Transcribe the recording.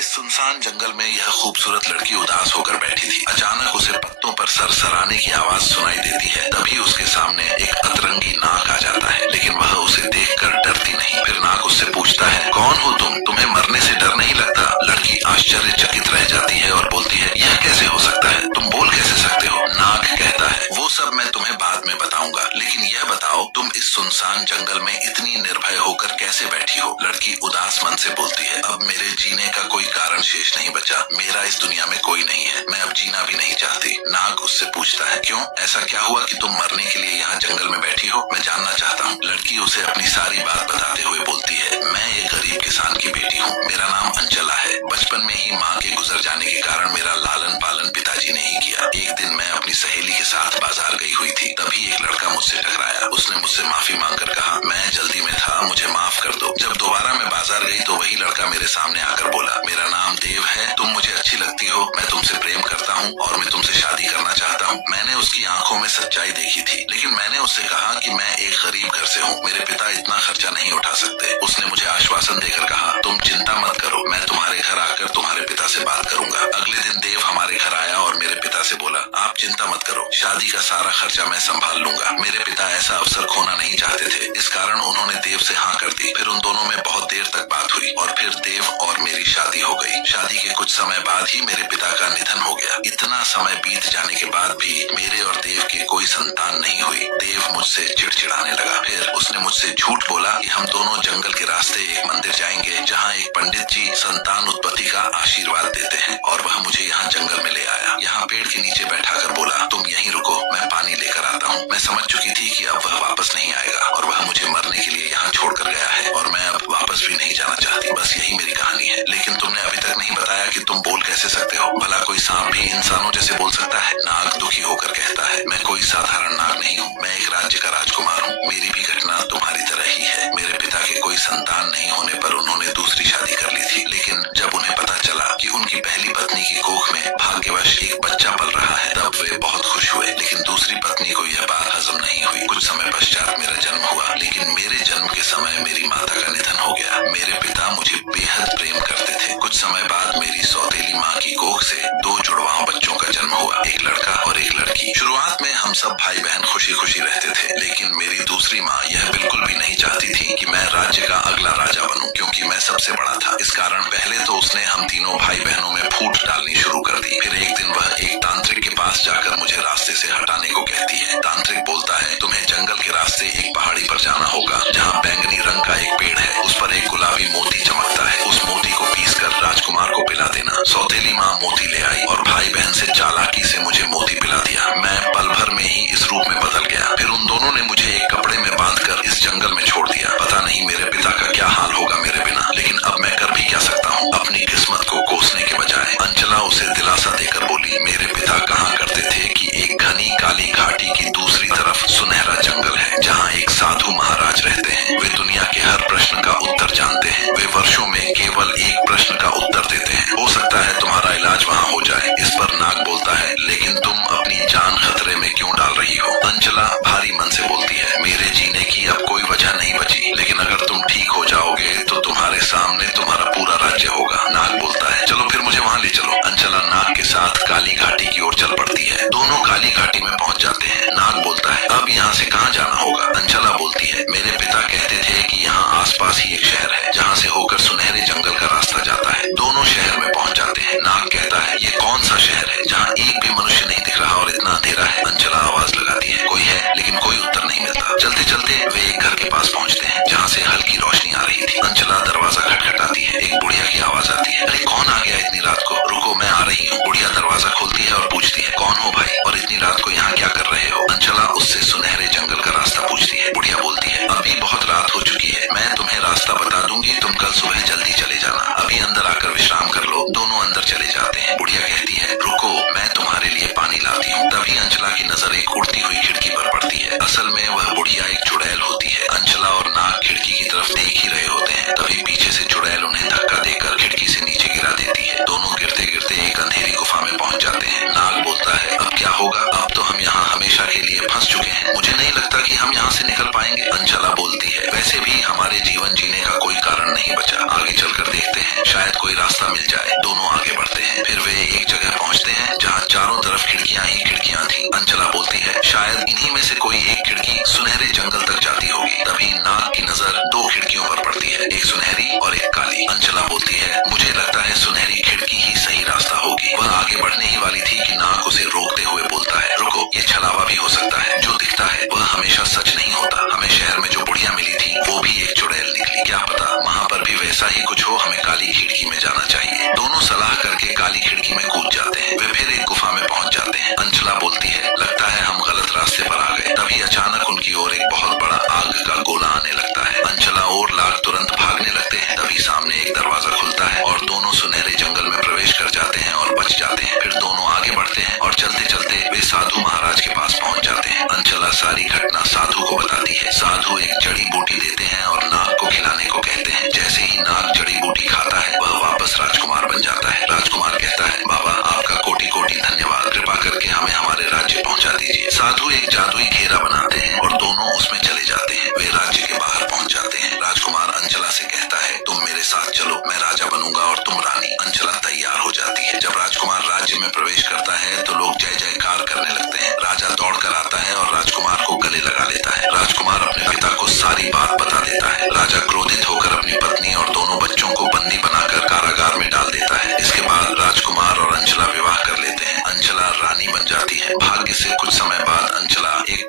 इस सुनसान जंगल में यह खूबसूरत लड़की उदास होकर बैठी थी। अचानक उसे पत्तों पर सरसराने की आवाज सुनाई देती है। तभी उसके सामने एक अतरंगी नाग आ जाता है, लेकिन वह उसे देखकर डरती नहीं। फिर नाग उससे पूछता है, कौन हो तुम? तुम्हें मरने से डर नहीं लगता? लड़की आश्चर्यचकित रह जाती है और बोलती है, यह कैसे हो सकता है? तुम बोल कैसे सकते हो? नाग कहता है, वो सब मैं तुम्हें बाद में बताऊंगा, लेकिन यह बताओ तुम इस सुनसान जंगल में इतनी निर्भय होकर कैसे बैठी हो? लड़की उदास मन से बोलती है, अब मेरे जीने का कोई कारण शेष नहीं बचा। मेरा इस दुनिया में कोई नहीं है, मैं अब जीना भी नहीं चाहती। नाग उससे पूछता है, क्यों? ऐसा क्या हुआ कि तुम मरने के लिए यहाँ जंगल में बैठी हो? मैं जानना चाहता हूँ। लड़की उसे अपनी सारी बात बताते हुए बोलती है, मैं एक गरीब किसान की बेटी हूँ। मेरा नाम अंचला है। बचपन में ही माँ के गुजर जाने के कारण मेरा लालन पालन पिताजी ने ही किया। एक दिन मैं अपनी सहेली के साथ बाजार गई हुई थी, तभी एक लड़का मुझसे टकराया। उसने मुझसे माफी मांगकर कहा, मैं जल्दी में था, मुझे माफ कर दो। जब दोबारा मैं बाजार गई तो वही लड़का मेरे सामने आकर बोला, मेरा नाम देव है, तुम मुझे अच्छी लगती हो, मैं तुमसे प्रेम करता हूँ और मैं तुमसे शादी करना चाहता हूँ। मैंने उसकी आंखों में सच्चाई देखी थी, लेकिन मैंने उससे कहा कि मैं एक गरीब घर से हूँ, मेरे पिता इतना खर्चा नहीं उठा सकते। उसने मुझे आश्वासन देकर कहा, तुम चिंता मत करो, मैं तुम्हारे घर आकर तुम्हारे पिता से बात करूंगा। अगले दिन देव हमारे घर आया और मेरे पिता से बोला, आप चिंता मत करो, शादी का सारा खर्चा मैं संभाल लूंगा। मेरे पिता ऐसा अवसर खोना नहीं चाहते थे, इस कारण उन्होंने देव से हाँ कर दी। फिर उन दोनों में बहुत देर तक बात हुई और फिर देव और मेरी शादी हो गई। शादी के कुछ समय बाद ही मेरे पिता का निधन हो गया। इतना समय बीत जाने के बाद भी मेरे और देव की कोई संतान नहीं हुई। देव मुझसे चिड़चिड़ाने लगा। फिर उसने मुझसे झूठ बोला कि हम दोनों जंगल के रास्ते एक मंदिर जाएंगे, जहाँ एक पंडित जी संतान उत्पत्ति का आशीर्वाद देते हैं, और वह मुझे यहाँ जंगल में ले आया। यहाँ पेड़ के नीचे बैठाकर बोला, तुम यहीं रुको, मैं पानी लेकर आता हूँ। मैं समझ चुकी थी कि अब वह वापस नहीं आएगा और वह मुझे मरने के लिए यहाँ छोड़कर गया है और मैं अब वापस भी नहीं जाना चाहती। बस यही मेरी कहानी है। लेकिन तुमने अभी तक नहीं बताया कि तुम बोल कैसे सकते हो? भला कोई सांप भी इंसानों जैसे बोल सकता है? नाग दुखी होकर कहता है, मैं कोई साधारण नाग नहीं हूँ, मैं एक राज्य का राजकुमार हूँ। मेरी भी घटना तुम्हारी तरह ही है। मेरे पिता के कोई संतान नहीं होने पर उन्होंने दूसरी शादी कर ली थी, लेकिन जब उन्हें पता चला कि उनकी पहली पत्नी की कोख में भाग्यवश एक बच्चा पल रहा है, तब वे बहुत खुश हुए। लेकिन दूसरी पत्नी को यह बात हजम नहीं हुई। कुछ समय पश्चात मेरा जन्म हुआ, लेकिन मेरे जन्म के समय मेरी माता का निधन हो गया। मेरे पिता मुझे बेहद प्रेम करते थे। कुछ समय बाद मेरी सौतेली माँ की कोख से 2 जुड़वां बच्चों का जन्म हुआ, एक लड़का और एक लड़की। शुरुआत में हम सब भाई बहन खुशी खुशी रहते थे, लेकिन मेरी दूसरी माँ यह बिल्कुल भी नहीं चाहती थी कि मैं राज्य का अगला राजा बनूं, क्योंकि मैं सबसे बड़ा था। इस कारण पहले तो उसने हम तीनों भाई बहनों में फूट डालनी शुरू कर दी। फिर एक दिन वह एक तांत्रिक के पास जाकर मुझे रास्ते से हटाने को कहती है। तांत्रिक बोलता है, तुम्हें जंगल के रास्ते एक पहाड़ी पर जाना होगा, जहाँ बैंगनी रंग का एक पेड़ है, उस पर एक गुलाबी मोती चमकता है। उस मोती को पीसकर राजकुमार को पिला देना। सौतेली माँ मोती ले आई और भाई बहन से चालाकी से मुझे मोती पिला दिया। मैं पल भर में ही इस रूप में बदल गया। फिर उन दोनों ने मुझे एक कपड़े में बांधकर इस जंगल में छोड़ दिया। पता नहीं मेरे पिता का क्या हाल होगा मेरे बिना, लेकिन अब मैं कर भी क्या सकता हूँ? अपनी किस्मत को कोसने के बजाय अंचला उसे दिलासा देकर बोली, मेरे पिता कहा करते थे कि एक घनी काली घाटी की दूसरी तरफ सुनहरा जंगल है, जहाँ एक साधु महाराज रहते हैं। वे दुनिया के हर प्रश्न का उत्तर जानते हैं। वे वर्षों में केवल एक प्रश्न का उत्तर देते हैं। हो सकता है तुम्हारा इलाज वहाँ हो जाए। इस पर नाग बोलता है, लेकिन तुम अपनी जान खतरे में क्यों डाल रही हो? अंचला भारी मन से बोलती है, मेरे जीने की अब कोई वजह नहीं बची, लेकिन अगर तुम ठीक हो जाओगे तो तुम्हारे सामने तुम्हारा पूरा राज्य होगा। नाग बोलता है, चलो फिर मुझे वहाँ ले चलो। अंचला नाग के साथ काली घाटी की ओर चल पड़ती है। दोनों काली घाटी में पहुँच जाते हैं। नाग बोलता है, अब यहाँ से कहाँ जाना होगा? अंचला बोलती है, मेरे पिता कहते थे कि यहाँ आसपास ही एक शहर है, जहाँ से होकर सुनहरे जंगल का रास्ता जाता है। दोनों शहर में पहुँच जाते हैं। नाग कहता है, ये कौन सा शहर है जहाँ एक भी मनुष्य नहीं दिख रहा और इतना अंधेरा है? अंचला आवाज लगाती है, कोई है, लेकिन कोई उत्तर नहीं मिलता। चलते चलते वे एक घर के पास पहुँचते हैं, जहाँ से हल्की रोशनी आ रही थी। अंचला दरवाजा खटखटाती है। एक बुढ़िया की आवाज आती है, अरे कौन आ गया इतनी रात को? रुको, मैं आ रही हूँ। बुढ़िया दरवाजा खोलती है और पूछती है, कौन हो भाई, और इतनी रात को यहाँ क्या कर रहे हो? अंचला उससे सुनहरे जंगल का रास्ता पूछती है। बुढ़िया बोलती है, अभी बहुत रात हो चुकी है, मैं तुम्हें रास्ता बता दूंगी, तुम कल सुबह जल्दी चले जाना। अभी अंदर आकर विश्राम कर लो। दोनों अंदर चले जाते हैं। बुढ़िया कहती है, रुको, मैं तुम्हारे लिए पानी लाती हूँ। तभी अंचला की नजर एक उड़ती हुई खिड़की पर पड़ती है। असल में वह बुढ़िया एक चुड़ैल होती है। अंचला और नाग खिड़की की तरफ देख ही रहे होते हैं, तभी पीछे से चुड़ैल उन्हें धक्का देकर खिड़की से नीचे गिरा देती है। दोनों गिरते गिरते एक अंधेरी गुफा में पहुंच जाते हैं। नाग बोलता है, अब क्या होगा? अब तो हम यहाँ हमेशा के लिए फंस चुके हैं, मुझे नहीं लगता कि हम यहाँ से निकल पाएंगे। अंचला बोलती है, वैसे भी हमारे जीवन जीने का कोई कारण नहीं बचा, आगे चलकर देखते हैं, शायद कोई रास्ता मिल जाए। है, मुझे लगता है सुनहरी खिड़की ही सही रास्ता होगी। वह आगे बढ़ने ही वाली थी कि नाग उसे रोकते हुए बोलता है, रुको, ये छलावा भी हो सकता है। जो दिखता है वह हमेशा सच नहीं होता। हमें शहर में जो बुढ़िया मिली थी वो भी एक चुड़ैल निकली। क्या पता वहाँ पर भी वैसा ही कुछ हो। हमें काली खिड़की में जाना चाहिए। दोनों सलाह करके काली खिड़की में कूद जाते हैं। वे फिर एक गुफा में पहुंच जाते हैं। अंचला बोलती है, लगता है हम गलत रास्ते पर आ गए। तभी अचानक उनकी ओर एक बहुत बड़ा आग का गोला आने लगता है। अंचला और लाग तुरंत भागने लगते हैं। तभी सामने एक दरवाजा खुलता है और दोनों सुनहरे जंगल में प्रवेश कर जाते हैं और बच जाते हैं। फिर दोनों आगे बढ़ते हैं और चलते चलते वे साधु महाराज के पास पहुंच जाते हैं। अंचला सारी घटना साधु को बताती है। साधु एक जड़ी बूटी देते हैं और नाग को खिलाने को कहते हैं। जैसे ही नाग जड़ी बूटी खाता है वह वापस राजकुमार बन जाता है। राजकुमार कहता है, बाबा आपका कोटि कोटि धन्यवाद, कृपा करके हमें हमारे राज्य पहुंचा दीजिए। साधु एक जादुई घेरा बनाते हैं और दोनों उसमें चले जाते हैं। वे राज्य के बाहर पहुंच जाते हैं। राजकुमार अंचला से कहता है, तुम मेरे साथ चलो, मैं राजा बनूंगा और तुम रानी। अंचला तैयार हो जाती है। जब राजकुमार राज्य में प्रवेश करता है तो लोग जय जयकार करने लगते हैं। राजा दौड़ कर आता है और राजकुमार को गले लगा लेता है। राजकुमार अपने पिता को सारी बात बता देता है। राजा क्रोधित होकर अपनी पत्नी और दोनों बच्चों को बंदी बनाकर कारागार में डाल देता है। इसके बाद राजकुमार और अंचला विवाह कर लेते हैं। अंचला रानी बन जाती है। भाग्य से कुछ समय बाद अंचला एक